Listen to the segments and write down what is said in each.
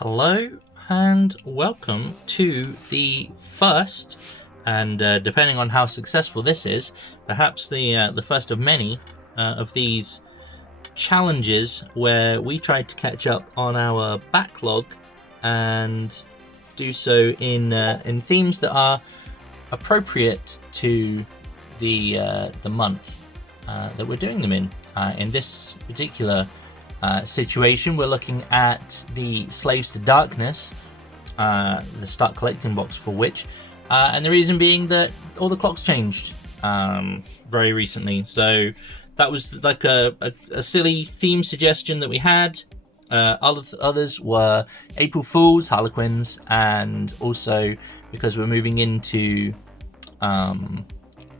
Hello and welcome to the first, and depending on how successful this is, perhaps the first of many of these challenges where we try to catch up on our backlog and do so in themes that are appropriate to the month that we're doing them in. In this particular situation, we're looking at the Slaves to Darkness, the Start Collecting box for which, and the reason being that all the clocks changed very recently. So that was like a silly theme suggestion that we had. Others were April Fools, Harlequins, and also because we're moving into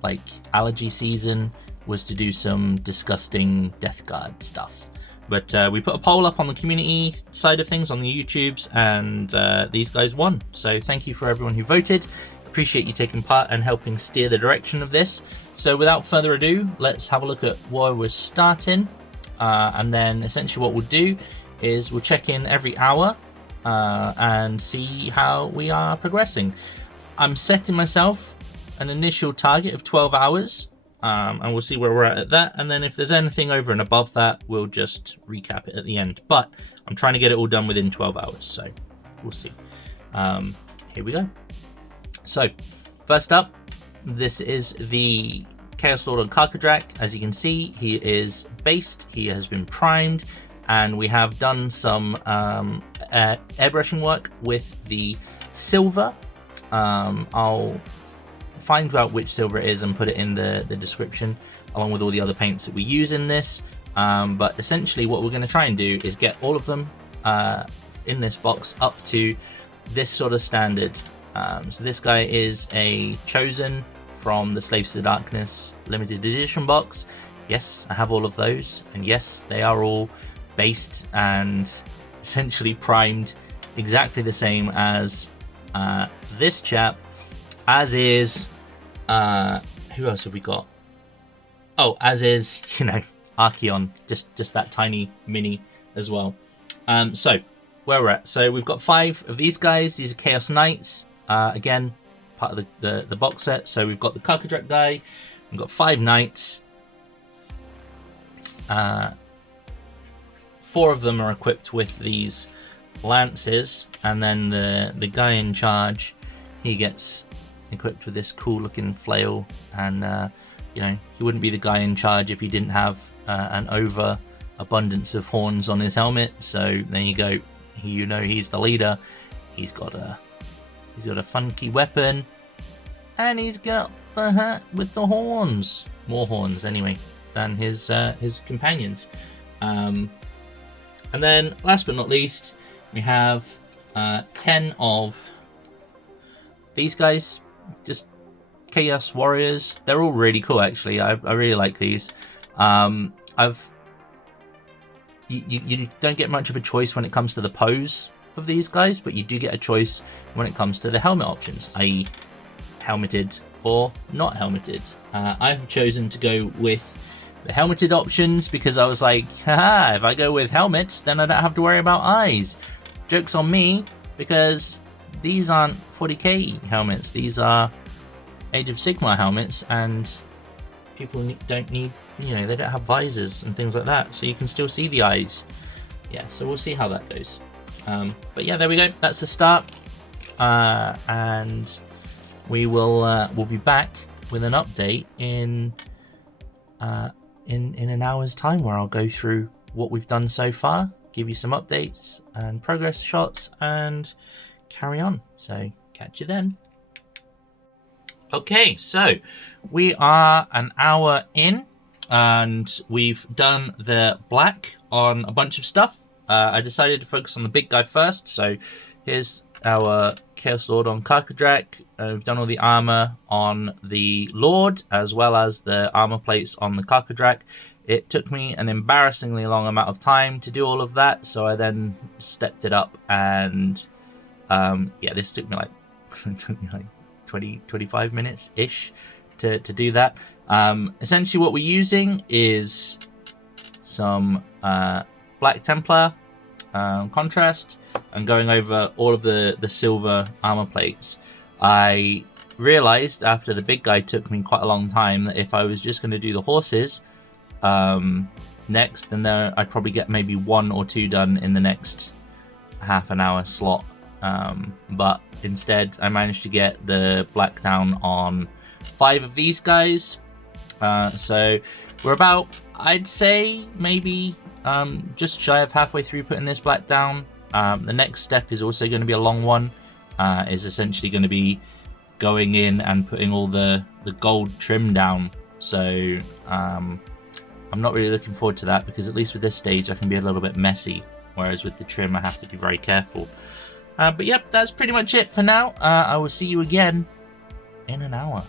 like allergy season, was to do some disgusting Death Guard stuff. But we put a poll up on the community side of things on the YouTubes, and these guys won. So thank you for everyone who voted. Appreciate you taking part and helping steer the direction of this. So without further ado, let's have a look at where we're starting. And then essentially what we'll do is we'll check in every hour and see how we are progressing. I'm setting myself an initial target of 12 hours. And we'll see where we're at that, and then if there's anything over and above that, we'll just recap it at the end. But I'm trying to get it all done within 12 hours, so we'll see. Here we go. So first up, this is the Chaos Lord on Karkadrak. As you can see, he is based, he has been primed, and we have done some airbrushing work with the silver. I'll find out which silver it is and put it in the description, along with all the other paints that we use in this. But essentially what we're going to try and do is get all of them in this box up to this sort of standard. So this guy is a chosen from the Slaves to Darkness limited edition box. Yes, I have all of those, and yes, they are all based and essentially primed exactly the same as this chap, as is who else have we got? Oh, as is, Archeon, just that tiny mini as well. So where we're at, so we've got 5 of these guys. These are Chaos Knights, again part of the box set. So we've got the Karkadrak guy, we've got 5 knights. 4 of them are equipped with these lances, and then the guy in charge, he gets equipped with this cool looking flail, and he wouldn't be the guy in charge if he didn't have an over abundance of horns on his helmet. So there you go, he's the leader. He's got a funky weapon, and he's got the hat with the horns, more horns anyway than his companions. And then last but not least, we have 10 of these guys, just Chaos Warriors. They're all really cool, actually. I really like these. You don't get much of a choice when it comes to the pose of these guys, but you do get a choice when it comes to the helmet options, i.e. helmeted or not helmeted. I have chosen to go with the helmeted options because I was like, haha, if I go with helmets, then I don't have to worry about eyes. Joke's on me, because these aren't 40k helmets, these are Age of Sigmar helmets, and people don't need, they don't have visors and things like that, so you can still see the eyes. Yeah, so we'll see how that goes. But yeah, there we go, that's the start. And we'll be back with an update in an hour's time, where I'll go through what we've done so far, give you some updates and progress shots, and carry on. So catch you then. Okay, so we are an hour in, and we've done the black on a bunch of stuff. I decided to focus on the big guy first. So here's our Chaos Lord on Karkadrak. We've done all the armor on the Lord, as well as the armor plates on the Karkadrak. It took me an embarrassingly long amount of time to do all of that, so I then stepped it up, and this took me like 20-25 minutes ish to do that. Essentially what we're using is some Black Templar, contrast and going over all of the silver armor plates, I realized after the big guy took me quite a long time that if I was just going to do the horses next, then I'd probably get maybe 1 or 2 done in the next half an hour slot. But instead I managed to get the black down on 5 of these guys. So we're about, I'd say, maybe just shy of halfway through putting this black down. The next step is also going to be a long one. Is essentially going to be going in and putting all the gold trim down. So I'm not really looking forward to that, because at least with this stage I can be a little bit messy, whereas with the trim I have to be very careful. But yep, that's pretty much it for now. I will see you again in an hour.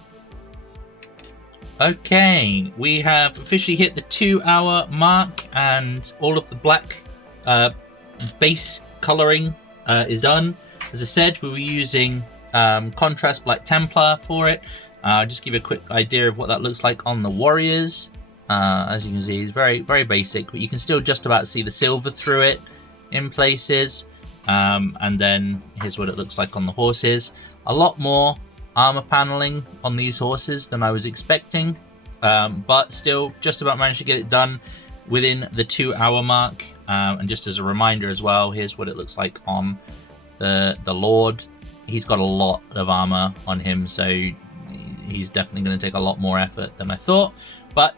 Okay, we have officially hit the 2-hour mark, and all of the black base coloring is done. As I said, we were using contrast black Templar for it. I'll just give you a quick idea of what that looks like on the warriors. As you can see, it's very, very basic, but you can still just about see the silver through it in places. And then here's what it looks like on the horses. A lot more armor paneling on these horses than I was expecting, but still just about managed to get it done within the 2-hour mark. And just as a reminder as well, here's what it looks like on the Lord. He's got a lot of armor on him, so he's definitely going to take a lot more effort than I thought. But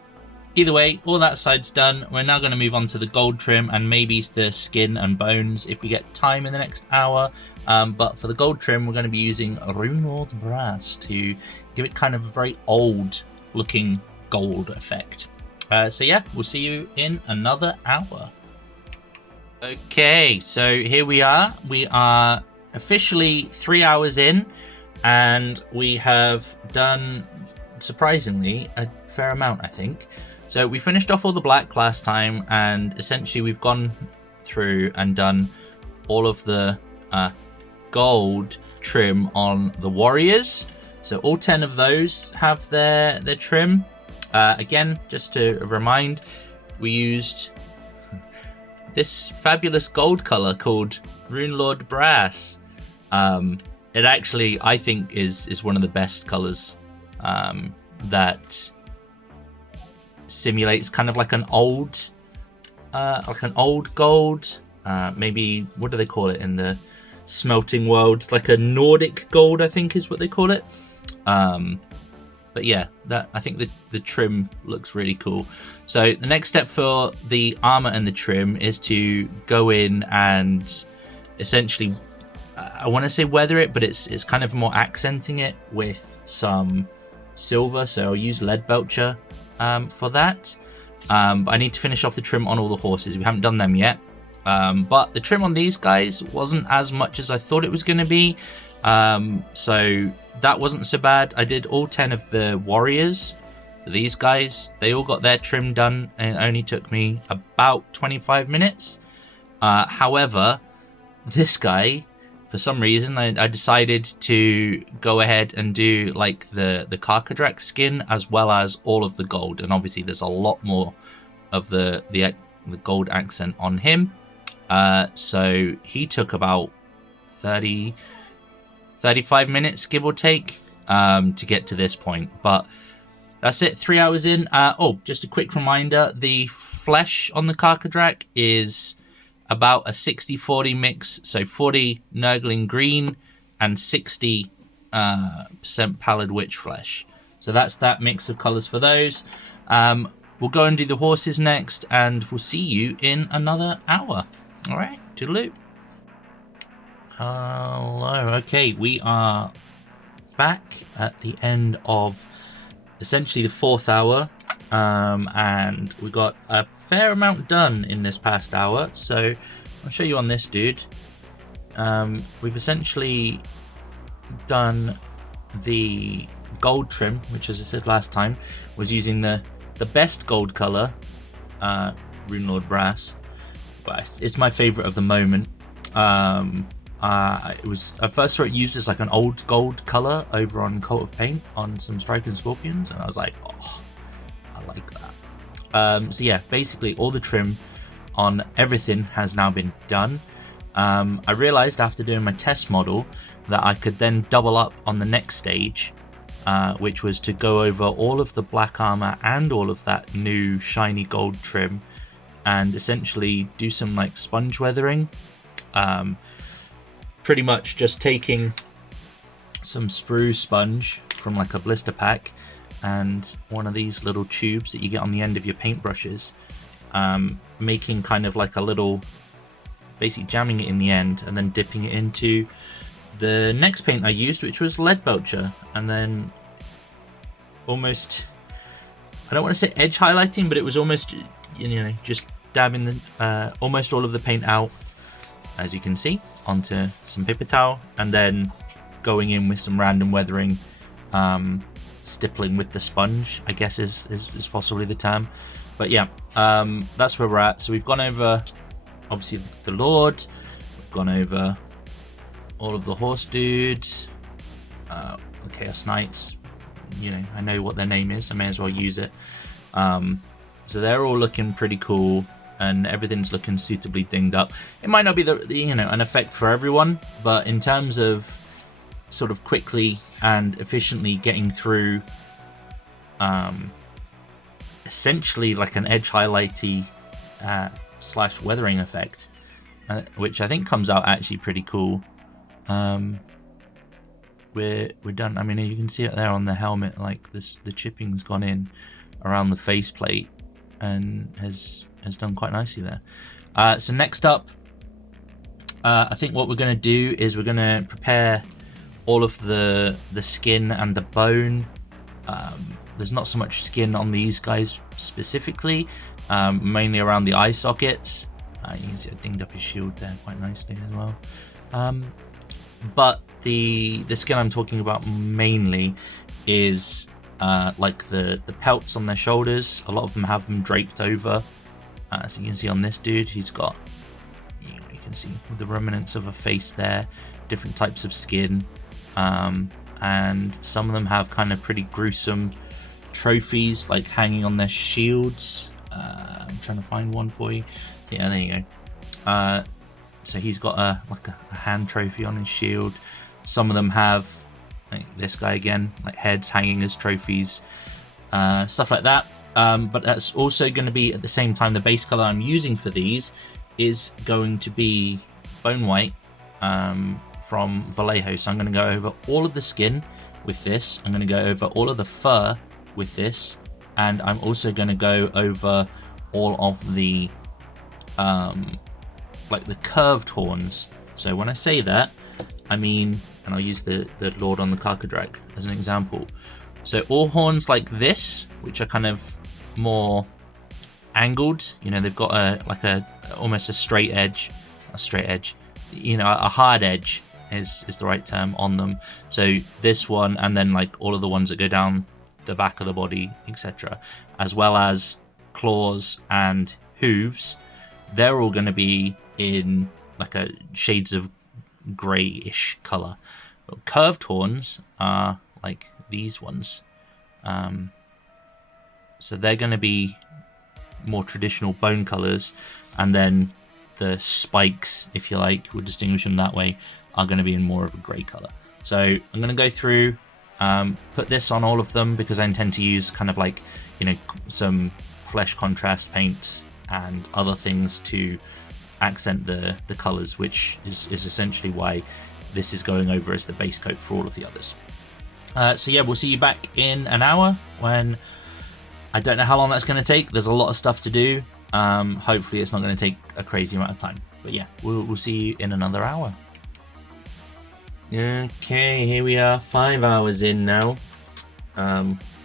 either way, all that side's done. We're now going to move on to the gold trim and maybe the skin and bones if we get time in the next hour. But for the gold trim, we're going to be using Rune Lord brass to give it kind of a very old looking gold effect. So yeah, we'll see you in another hour. Okay, so here we are. We are officially 3 hours in, and we have done, surprisingly, a fair amount, I think. So we finished off all the black last time, and essentially we've gone through and done all of the gold trim on the warriors. So all 10 of those have their trim. Again, just to remind, we used this fabulous gold color called Rune Lord Brass. It actually, I think, is one of the best colors that simulates kind of like an old gold. Maybe, what do they call it in the smelting world? Like a Nordic gold, I think is what they call it. But yeah, that, I think the trim looks really cool. So the next step for the armor and the trim is to go in and essentially, I want to say weather it, but it's kind of more accenting it with some silver. So I'll use lead belcher for that. But I need to finish off the trim on all the horses. We haven't done them yet. But the trim on these guys wasn't as much as I thought it was going to be. So that wasn't so bad. I did all 10 of the warriors. So these guys, they all got their trim done, and it only took me about 25 minutes. However, this guy, for some reason, I decided to go ahead and do like the Karkadrak skin as well as all of the gold. And obviously there's a lot more of the gold accent on him. So he took about 35 minutes, give or take, to get to this point. But that's it, 3 hours in. Oh, just a quick reminder, the flesh on the Karkadrak is about a 60-40 mix, so 40 Nurgling green and 60% pallid witch flesh. So that's that mix of colors for those. We'll go and do the horses next, and we'll see you in another hour. All right, toodaloo. Hello. Okay, we are back at the end of essentially the 4th hour, and we got a fair amount done in this past hour. So I'll show you on this dude. We've essentially done the gold trim, which, as I said last time, was using the best gold color, Rune Lord Brass, but it's my favorite of the moment. I first saw it used as like an old gold color over on Cult of Paint on some Striking Scorpions, and I was like, oh, I like that. So yeah, basically all the trim on everything has now been done. I realized after doing my test model that I could then double up on the next stage, which was to go over all of the black armor and all of that new shiny gold trim and essentially do some like sponge weathering. Pretty much just taking some sprue sponge from like a blister pack and one of these little tubes that you get on the end of your paintbrushes, making kind of like a little, basically jamming it in the end and then dipping it into the next paint I used, which was lead belcher, and then almost, I don't want to say edge highlighting, but it was almost, you know, just dabbing the almost all of the paint out, as you can see, onto some paper towel, and then going in with some random weathering, stippling with the sponge, I guess is possibly the term. But yeah, that's where we're at. So we've gone over obviously the Lord, we've gone over all of the horse dudes, the Chaos Knights, you know, I know what their name is, I may as well use it. So they're all looking pretty cool and everything's looking suitably dinged up. It might not be the, you know, an effect for everyone, but in terms of sort of quickly and efficiently getting through essentially like an edge highlighty slash weathering effect, which I think comes out actually pretty cool. We're done. I mean, you can see it there on the helmet, like this, the chipping's gone in around the faceplate and has done quite nicely there. So next up, I think what we're going to do is we're going to prepare all of the skin and the bone. There's not so much skin on these guys specifically, mainly around the eye sockets. You can see I dinged up his shield there quite nicely as well. But the skin I'm talking about mainly is like the pelts on their shoulders. A lot of them have them draped over. So you can see on this dude, he's got, you can see the remnants of a face there, different types of skin. And some of them have kind of pretty gruesome trophies like hanging on their shields. I'm trying to find one for you. Yeah, there you go. So he's got a hand trophy on his shield. Some of them have, like this guy again, like heads hanging as trophies, stuff like that. But that's also going to be at the same time, the base color I'm using for these is going to be bone white from Vallejo. So I'm going to go over all of the skin with this. I'm going to go over all of the fur with this, and I'm also going to go over all of the like the curved horns. So when I say that, I mean, and I'll use the Lord on the Carcadrak as an example. So all horns like this, which are kind of more angled, you know, they've got almost a straight edge, you know, a hard edge is the right term on them. So this one, and then like all of the ones that go down the back of the body, etc., as well as claws and hooves, they're all going to be in like a shades of grayish color. But curved horns are like these ones, so they're going to be more traditional bone colors, and then the spikes, if you like, we'll distinguish them that way, are going to be in more of a gray color. So I'm going to go through, put this on all of them because I intend to use kind of like, you know, some flesh contrast paints and other things to accent the colors, which is essentially why this is going over as the base coat for all of the others. So yeah, we'll see you back in an hour when, I don't know how long that's going to take. There's a lot of stuff to do. Hopefully it's not going to take a crazy amount of time, but yeah, we'll see you in another hour. Okay, here we are, 5 hours in now.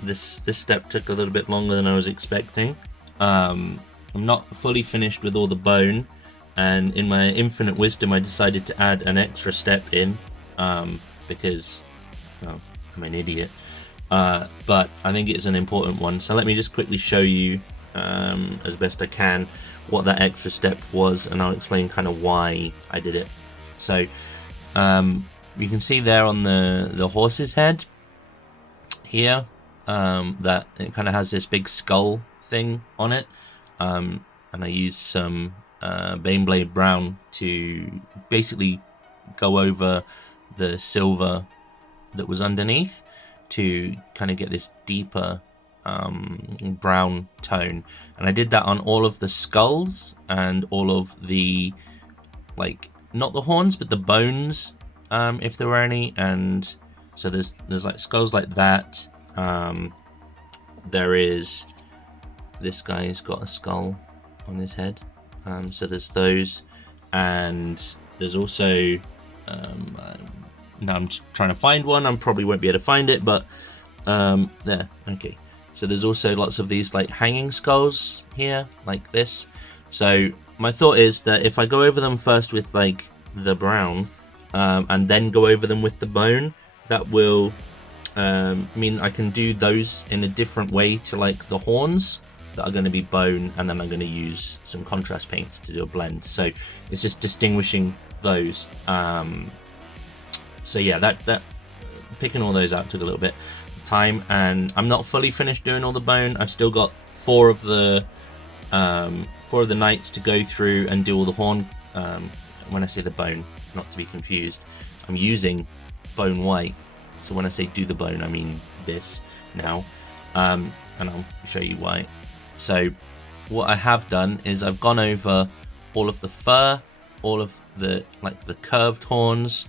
This step took a little bit longer than I was expecting. I'm not fully finished with all the bone, and in my infinite wisdom I decided to add an extra step in, because, well, I'm an idiot, but I think it's an important one. So let me just quickly show you, as best I can, what that extra step was, and I'll explain kind of why I did it. So you can see there on the horse's head here, that it kind of has this big skull thing on it. I and I used some Baneblade Brown to basically go over the silver that was underneath to kind of get this deeper brown tone. And I did that on all of the skulls and all of the, like, not the horns but the bones, if there were any. And so there's like skulls like that. There is, this guy's got a skull on his head, so there's those, and there's also now I'm just trying to find one. I probably won't be able to find it, but there. Okay, so there's also lots of these like hanging skulls here, like this. So my thought is that if I go over them first with like the brown, and then go over them with the bone, that will mean I can do those in a different way to like the horns that are going to be bone, and then I'm going to use some contrast paints to do a blend. So it's just distinguishing those. So yeah, that picking all those out took a little bit of time, and I'm not fully finished doing all the bone. I've still got four of the knights to go through and do all the horn. When I say the bone, not to be confused, I'm using bone white. So when I say do the bone, I mean this now, and I'll show you why. So what I have done is I've gone over all of the fur, all of the like the curved horns.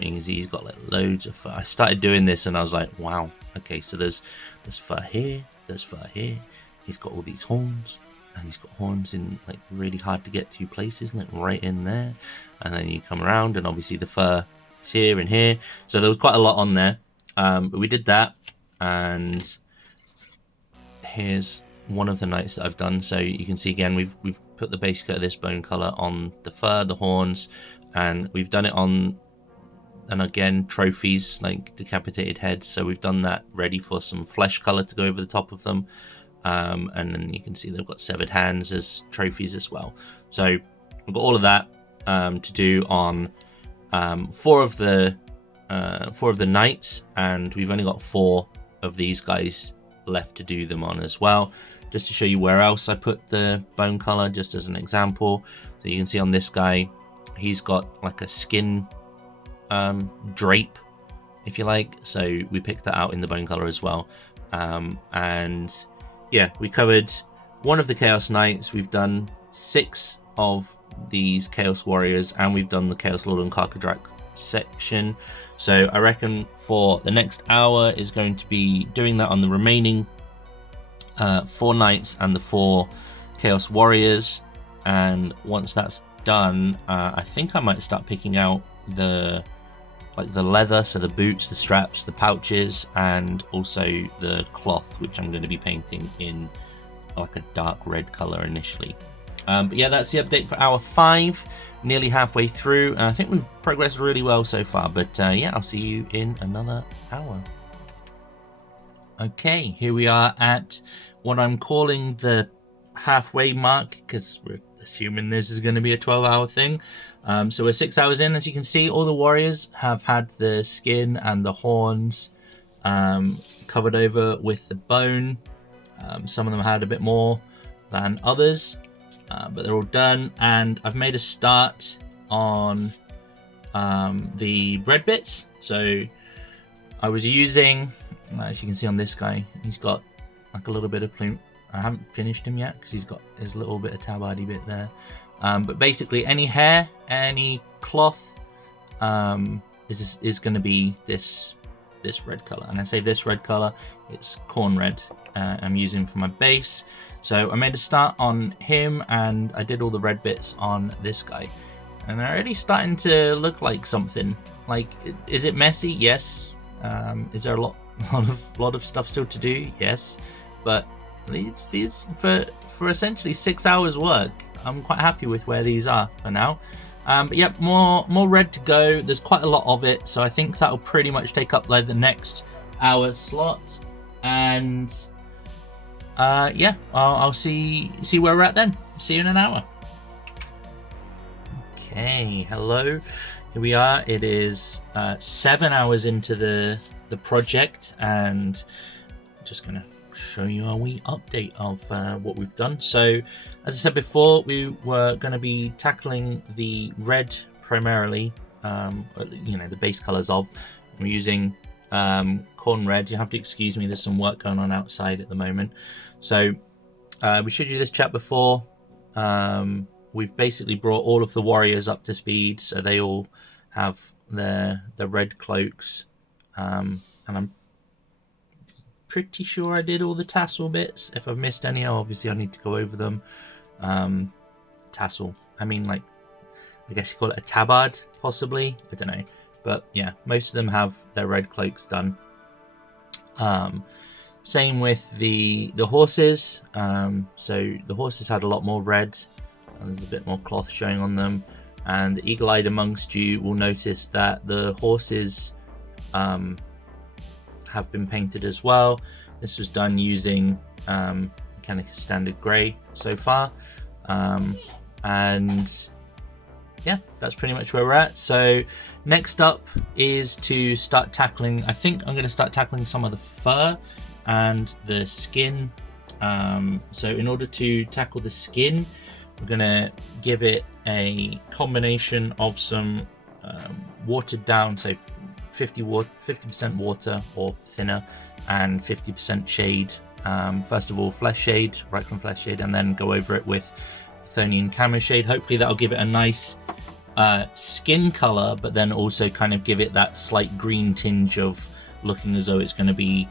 He's got like loads of fur. I started doing this and I was like, wow, okay, so there's fur here, there's fur here. He's got all these horns, and he's got horns in like really hard to get to places, like right in there. And then you come around, and obviously the fur is here and here. So there was quite a lot on there. But we did that, and here's one of the knights that I've done. So you can see again, we've put the base coat of this bone color on the fur, the horns, and we've done it on, and again, trophies like decapitated heads. So we've done that ready for some flesh color to go over the top of them. And then you can see they've got severed hands as trophies as well. So we've got all of that to do on four of the knights, and we've only got 4 of these guys left to do them on as well. Just to show you where else I put the bone color, just as an example. So you can see on this guy, he's got like a skin drape, if you like. So we picked that out in the bone color as well. And yeah, we covered one of the Chaos Knights. We've done 6 of these Chaos Warriors, and we've done the Chaos Lord and Karkadrak section. So I reckon for the next hour is going to be doing that on the remaining 4 Knights and the 4 Chaos Warriors. And once that's done, I think I might start picking out the leather, so the boots, the straps, the pouches, and also the cloth, which I'm going to be painting in like a dark red color initially. But yeah, that's the update for hour 5, nearly halfway through. I think we've progressed really well so far, but yeah, I'll see you in another hour. Okay, here we are at what I'm calling the halfway mark, because we're assuming this is going to be a 12-hour thing. So we're 6 hours in. As you can see, all the warriors have had the skin and the horns covered over with the bone. Some of them had a bit more than others, but they're all done. And I've made a start on the red bits. So I was using, as you can see on this guy, he's got like a little bit of plume. I haven't finished him yet because he's got his little bit of tabardie bit there. But basically any hair, any cloth is going to be this red color. And I say this red color, it's corn red I'm using for my base. So I made a start on him, and I did all the red bits on this guy. And they're already starting to look like something. Like, is it messy? Yes. Is there a lot of stuff still to do? Yes. But these for essentially 6 hours work, I'm quite happy with where these are for now. But yeah, more red to go. There's quite a lot of it, so I think that'll pretty much take up like the next hour slot. And yeah, I'll see where we're at then. See you in an hour. Okay, hello. Here we are. It is 7 hours into the project, and I'm just gonna show you a wee update of what we've done. So as I said before, we were going to be tackling the red primarily, the base colors of. I'm using corn red. You have to excuse me, there's some work going on outside at the moment. So we showed you this chap before. We've basically brought all of the warriors up to speed, so they all have their red cloaks, and I'm pretty sure I did all the tassel bits. If I've missed any, obviously I need to go over them. Tassel, I mean, like, I guess you call it a tabard, possibly, I don't know, but yeah, most of them have their red cloaks done. Same with the horses. So the horses had a lot more red, and there's a bit more cloth showing on them. And the eagle-eyed amongst you will notice that the horses have been painted as well. This was done using Mechanica Standard Grey so far. And yeah, that's pretty much where we're at. So next up is to start tackling, I think I'm going to start tackling some of the fur and the skin. So in order to tackle the skin, we're going to give it a combination of some watered down, so 50% water or thinner, and 50% shade. First of all, flesh shade, Reikland flesh shade, and then go over it with Chthonian camo shade. Hopefully that'll give it a nice skin color, but then also kind of give it that slight green tinge of looking as though it's going to be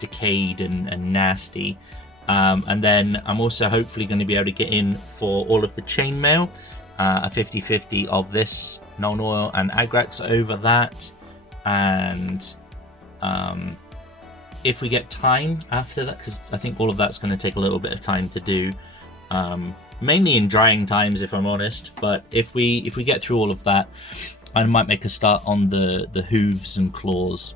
decayed and nasty. And then I'm also hopefully going to be able to get in for all of the chainmail, a 50-50 of this Nuln Oil and Agrax over that. And if we get time after that, because I think all of that's going to take a little bit of time to do, mainly in drying times, if I'm honest. But if we get through all of that, I might make a start on the hooves and claws.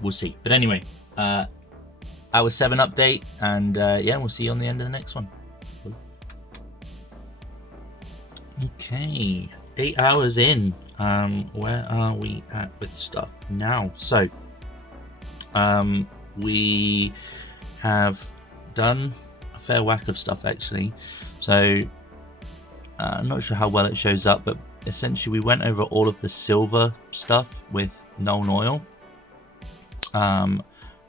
We'll see. But anyway, Hour 7 update, and yeah, we'll see you on the end of the next one. Okay, 8 hours in. Where are we at with stuff now? So we have done a fair whack of stuff actually. So I'm not sure how well it shows up, but essentially we went over all of the silver stuff with Nuln Oil.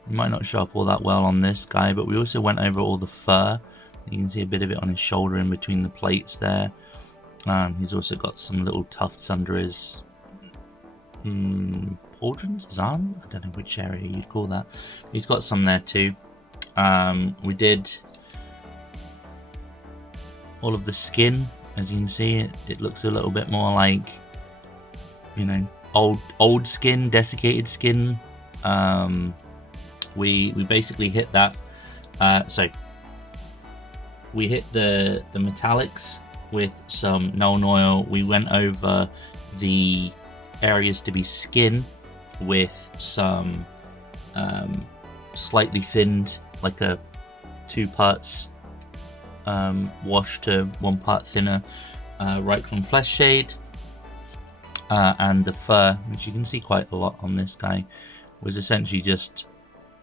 It might not show up all that well on this guy, but we also went over all the fur. You can see a bit of it on his shoulder in between the plates there. He's also got some little tufts under his pauldrons, his arm? I don't know which area you'd call that. He's got some there too. We did all of the skin. As you can see, it looks a little bit more like, old skin, desiccated skin. We basically hit that. So we hit the metallics with some Nuln Oil. We went over the areas to be skin with some slightly thinned, like a 2 parts wash to 1 part thinner Reikland flesh shade. And the fur, which you can see quite a lot on this guy, was essentially just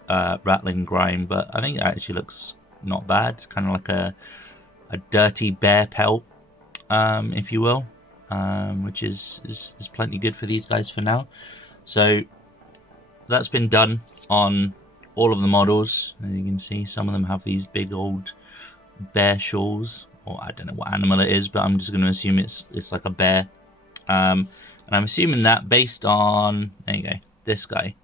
rattling grime, but I think it actually looks not bad. It's kind of like a dirty bear pelt, if you will, which is plenty good for these guys for now. So that's been done on all of the models. As you can see, some of them have these big old bear shawls, or I don't know what animal it is, but I'm just going to assume it's like a bear. And I'm assuming that based on, there you go, this guy.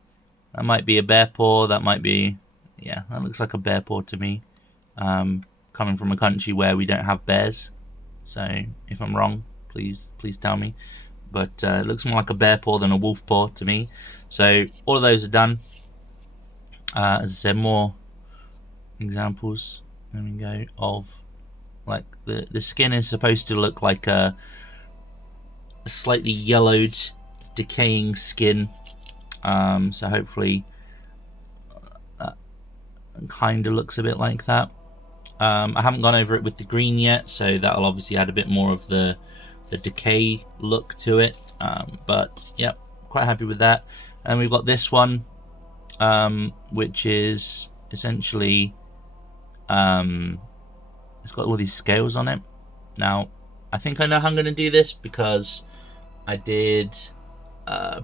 That might be a bear paw, that might be, yeah, that looks like a bear paw to me. Coming from a country where we don't have bears, so if I'm wrong, please tell me. But it looks more like a bear paw than a wolf paw to me. So all of those are done. As I said, more examples, there we go, of like the skin is supposed to look like a slightly yellowed, decaying skin. So hopefully that kind of looks a bit like that. I haven't gone over it with the green yet, so that'll obviously add a bit more of the decay look to it. But yeah, quite happy with that. And we've got this one. which is essentially it's got all these scales on it. Now I think I know how I'm going to do this because I did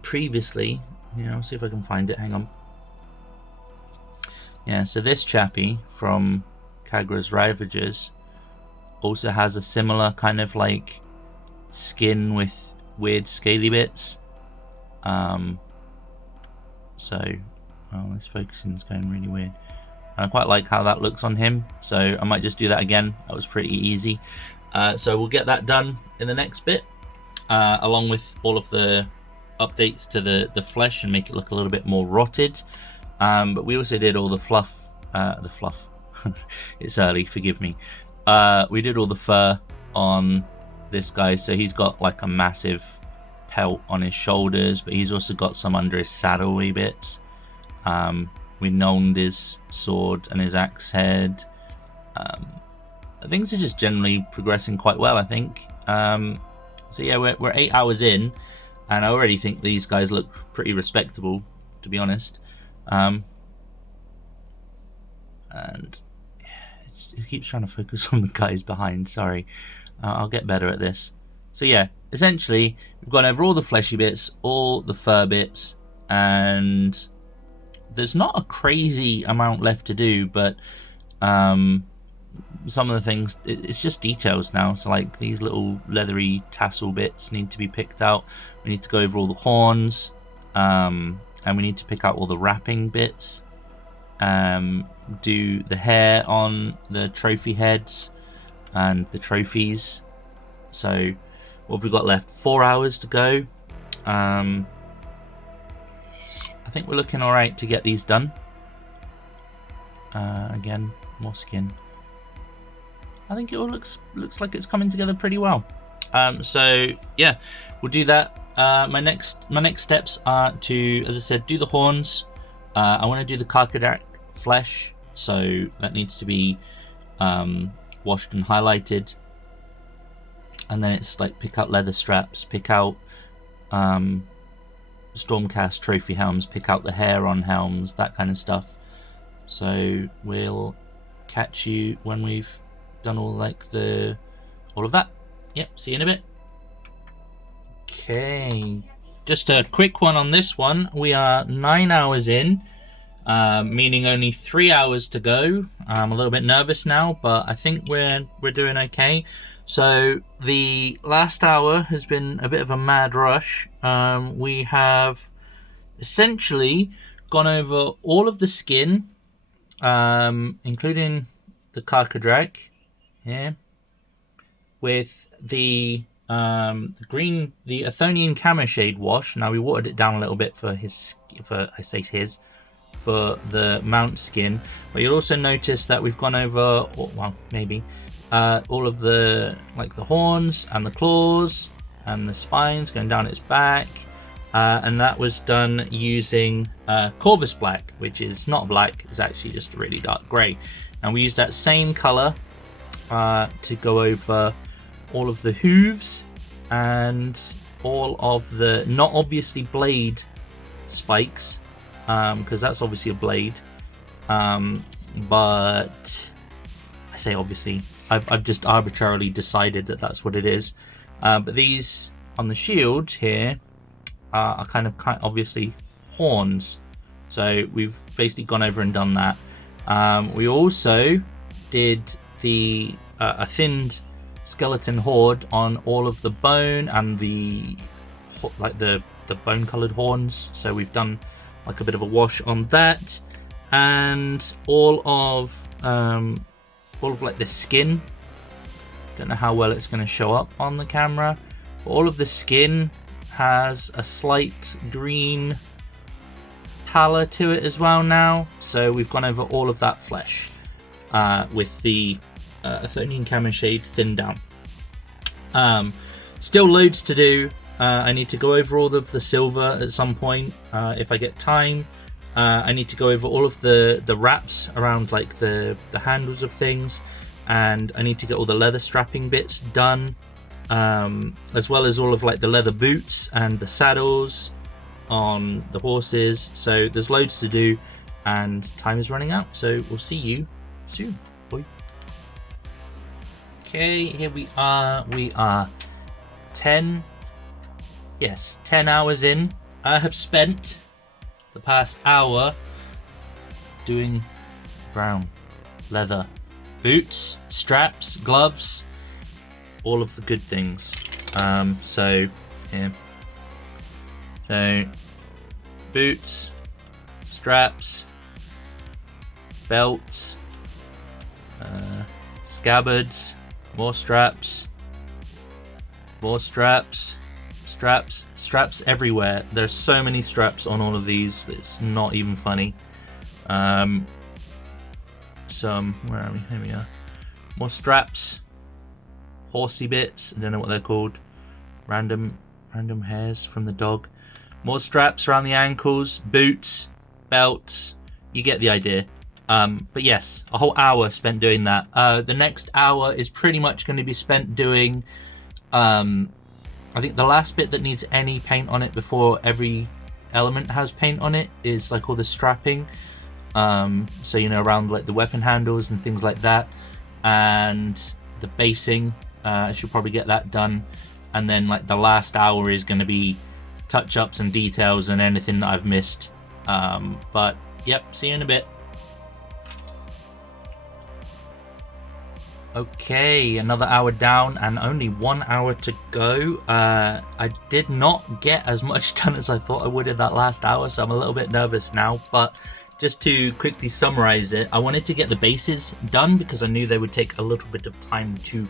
previously. I'll see if I can find it. Hang on. Yeah, so this chappie from Kagra's Ravagers also has a similar kind of like skin with weird scaly bits. This focusing is going really weird. I quite like how that looks on him, so I might just do that again. That was pretty easy. So we'll get that done in the next bit, along with all of the updates to the flesh and make it look a little bit more rotted. But we also did all the fluff. It's early, forgive me. We did all the fur on this guy, so he's got like a massive pelt on his shoulders, but he's also got some under his saddle wee bits. We gnomed his sword and his axe head. Things are just generally progressing quite well, I think. So yeah, we're 8 hours in, and I already think these guys look pretty respectable, to be honest. And it keeps trying to focus on the guys behind. Sorry, I'll get better at this. So yeah, essentially we've gone over all the fleshy bits, all the fur bits, and there's not a crazy amount left to do, but some of the things, it's just details now. So like these little leathery tassel bits need to be picked out. We need to go over all the horns, and we need to pick out all the wrapping bits, do the hair on the trophy heads and the trophies. So what have we got left? 4 hours to go. I think we're looking alright to get these done. Again, more skin. I think it all looks like it's coming together pretty well. So yeah, we'll do that. My next steps are to, as I said, do the horns. I want to do the Karkadak flesh, so that needs to be washed and highlighted. And then it's like pick out leather straps, pick out Stormcast trophy helms, pick out the hair on helms, that kind of stuff. So we'll catch you when we've done all of that. Yep, see you in a bit. Okay, just a quick one on this one. We are 9 hours in, meaning only 3 hours to go. I'm a little bit nervous now, but I think we're doing okay. So the last hour has been a bit of a mad rush. We have essentially gone over all of the skin, including the Karkadrag, with the Athonian Camoshade wash. Now we watered it down a little bit for the mount skin, but you'll also notice that we've gone over, all of the the horns and the claws and the spines going down its back, and that was done using Corvus Black, which is not black, it's actually just a really dark grey. And we use that same colour to go over all of the hooves and all of the not obviously blade spikes, because that's obviously a blade, but I say obviously, I've just arbitrarily decided that that's what it is. But these on the shield here are kind of obviously horns, so we've basically gone over and done that. We also did a thinned skeleton horde on all of the bone and the bone colored horns, so we've done like a bit of a wash on that, and all of the skin. Don't know how well it's going to show up on the camera, but all of the skin has a slight green pallor to it as well now. So we've gone over all of that flesh with the Athonian Camoshade thinned down. Still loads to do. I need to go over all of the silver at some point if I get time. I need to go over all of the wraps around like the handles of things, and I need to get all the leather strapping bits done, as well as all of like the leather boots and the saddles, on the horses. So there's loads to do, and time is running out. So we'll see you soon. Bye. Okay, here we are. We are 10 hours in. I have spent the past hour doing brown leather boots, straps, gloves, all of the good things. So boots, straps, belts, scabbards, more straps, straps everywhere. There's so many straps on all of these, it's not even funny. Where are we? Here we are. More straps, horsey bits, I don't know what they're called, random hairs from the dog. More straps around the ankles, boots, belts, you get the idea. But yes, a whole hour spent doing that. The next hour is pretty much going to be spent doing, I think the last bit that needs any paint on it before every element has paint on it is like all the strapping. So around like the weapon handles and things like that, and the basing. I should probably get that done, and then like the last hour is going to be touch-ups and details and anything that I've missed. But yep, see you in a bit. Okay, another hour down and only 1 hour to go. I did not get as much done as I thought I would in that last hour, so I'm a little bit nervous now. But just to quickly summarize it, I wanted to get the bases done because I knew they would take a little bit of time to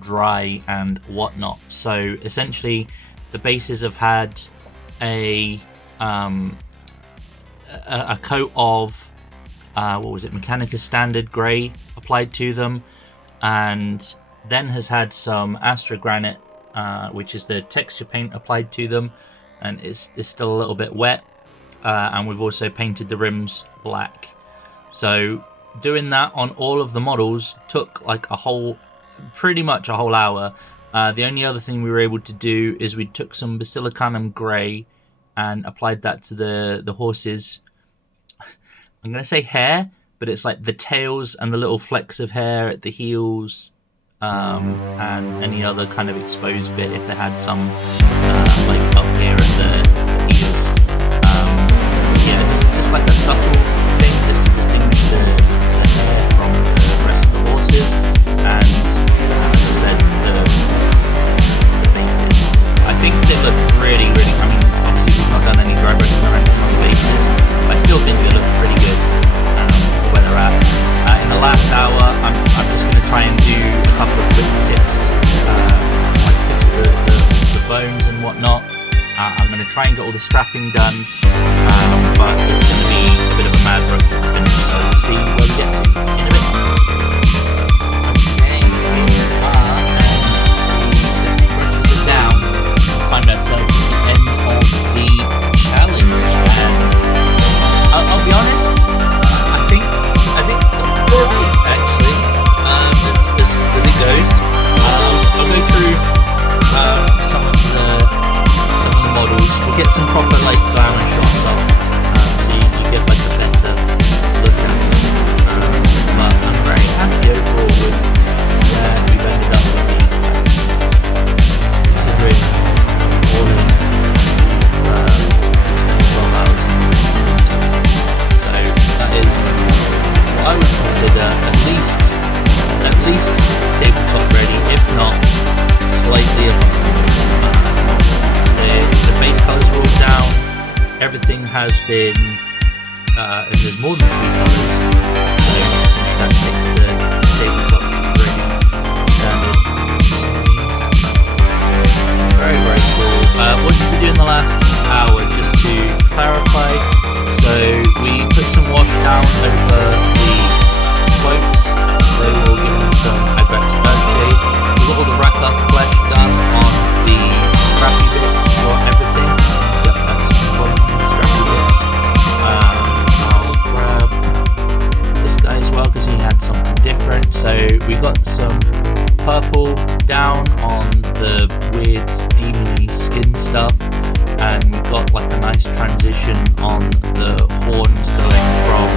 dry and whatnot. So essentially, the bases have had a coat of Mechanica Standard Grey applied to them, and then has had some Astra Granite, which is the texture paint, applied to them, and it's still a little bit wet. And we've also painted the rims black. So doing that on all of the models took like pretty much a whole hour. The only other thing we were able to do is we took some Basilicanum Grey and applied that to the horses. I'm going to say hair, but it's like the tails and the little flecks of hair at the heels, and any other kind of exposed bit if they had some, like up here at the heels. Just like a subtle thing just to distinguish the hair from the rest of the horses, and as I said, the bases. I think they look really, I mean, obviously we've not done any dry brushing or anything on the bases, but I still think they look pretty good for where they're at. In the last hour, I'm just going to try and do a couple of quick tips, like tips of the bones and whatnot. I'm going to try and get all the strapping done, but it's going to be a bit of a mad rush to finish, so we'll see where we get to in a bit. Okay, here we are, and the paintbrushes are down. We find ourselves at the end of the challenge, and I'll be honest, I think actually, as it goes. I'll go through some of the models. We'll get some proper like glamour shots up, so you get like a better look at them. But I'm very happy overall with where we've ended up with these guys. Considering all in 12 hours. So that is what I would consider at least tabletop ready, if not slightly above. The base colours are all down, everything has been, and there's more than 3 colours, so that takes the tabletop ready standard. Very, very cool. What did we do in the last hour, just to clarify? So we put some wash down over the cloaks, they were all given some Advex shade. We got all the rack-up flesh done on the scrappy bits for everything. Yep, that's one of the scrappy bits. I'll grab this guy as well because he had something different. So we got some purple down on the weird demony skin stuff, and we've got like a nice transition on the horns going from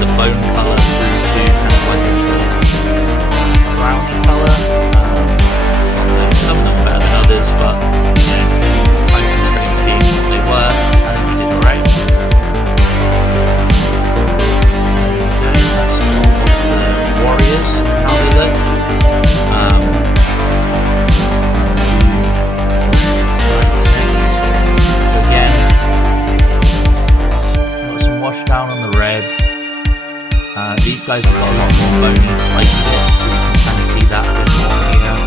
the bone colour through to kind of like a browny colour. Some of them better than others, but time constraints being what they were, and we did alright. That's all of the warriors and how they look. So again, got some wash down on the red. These guys have got a lot more bony and spiky bits, so you can kind of see that a bit more here.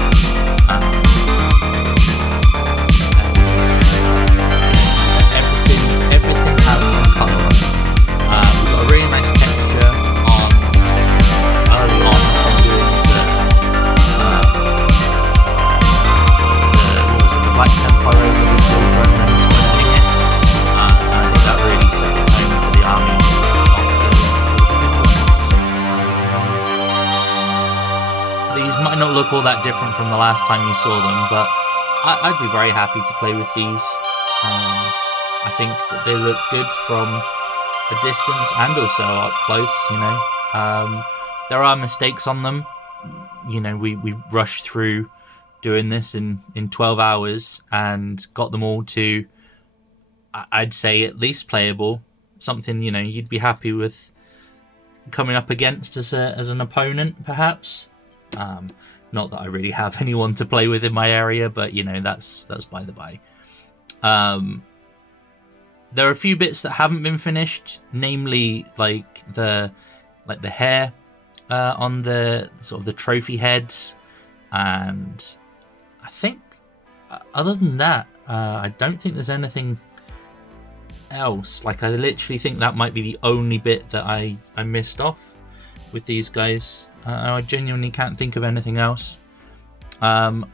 Everything has some colour on it. We've got a really nice texture on early on from doing the black tempera over the silver and then splitting it. And I think that really set the tone for the army These might not look all that different from the last time you saw them, but I'd be very happy to play with these. I think that they look good from a distance and also up close, there are mistakes on them. We rushed through doing this in 12 hours and got them all to, I'd say, at least playable. Something, you'd be happy with coming up against as an opponent, perhaps. Not that I really have anyone to play with in my area, but that's by the by. There are a few bits that haven't been finished, namely like the hair on the sort of the trophy heads, and I think other than that, I don't think there's anything else. Like, I literally think that might be the only bit that I missed off with these guys. I genuinely can't think of anything else.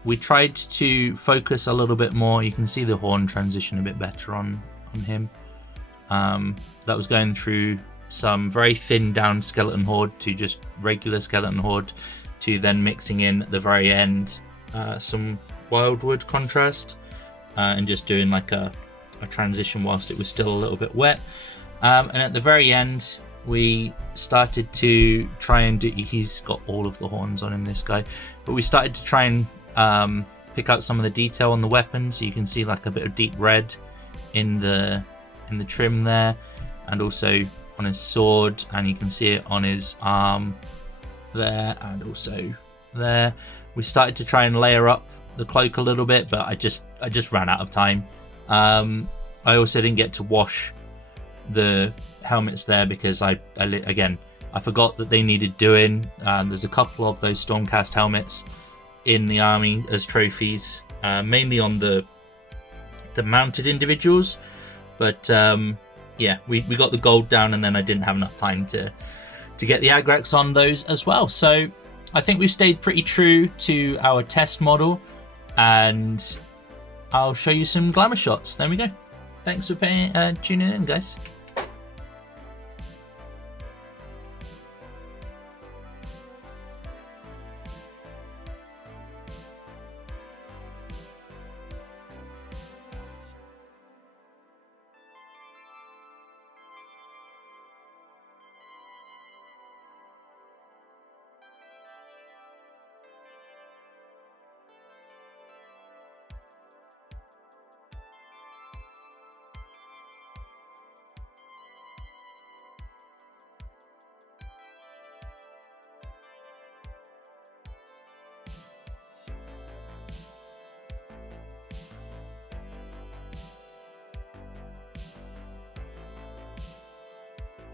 We tried to focus a little bit more. You can see the horn transition a bit better on him. That was going through some very thin down skeleton horde to just regular skeleton horde, to then mixing in at the very end some wildwood contrast, and just doing like a transition whilst it was still a little bit wet. And at the very end, we started to try and do, he's got all of the horns on him, this guy, but we started to try and pick out some of the detail on the weapon. So you can see like a bit of deep red in the trim there, and also on his sword, and you can see it on his arm there, and also there. We started to try and layer up the cloak a little bit, but I just ran out of time. I also didn't get to wash the helmets there because I forgot that they needed doing. There's a couple of those Stormcast helmets in the army as trophies, mainly on the mounted individuals, but we got the gold down, and then I didn't have enough time to get the Agrax on those as well. So I think we've stayed pretty true to our test model, and I'll show you some glamour shots. There we go. Thanks for tuning in, guys.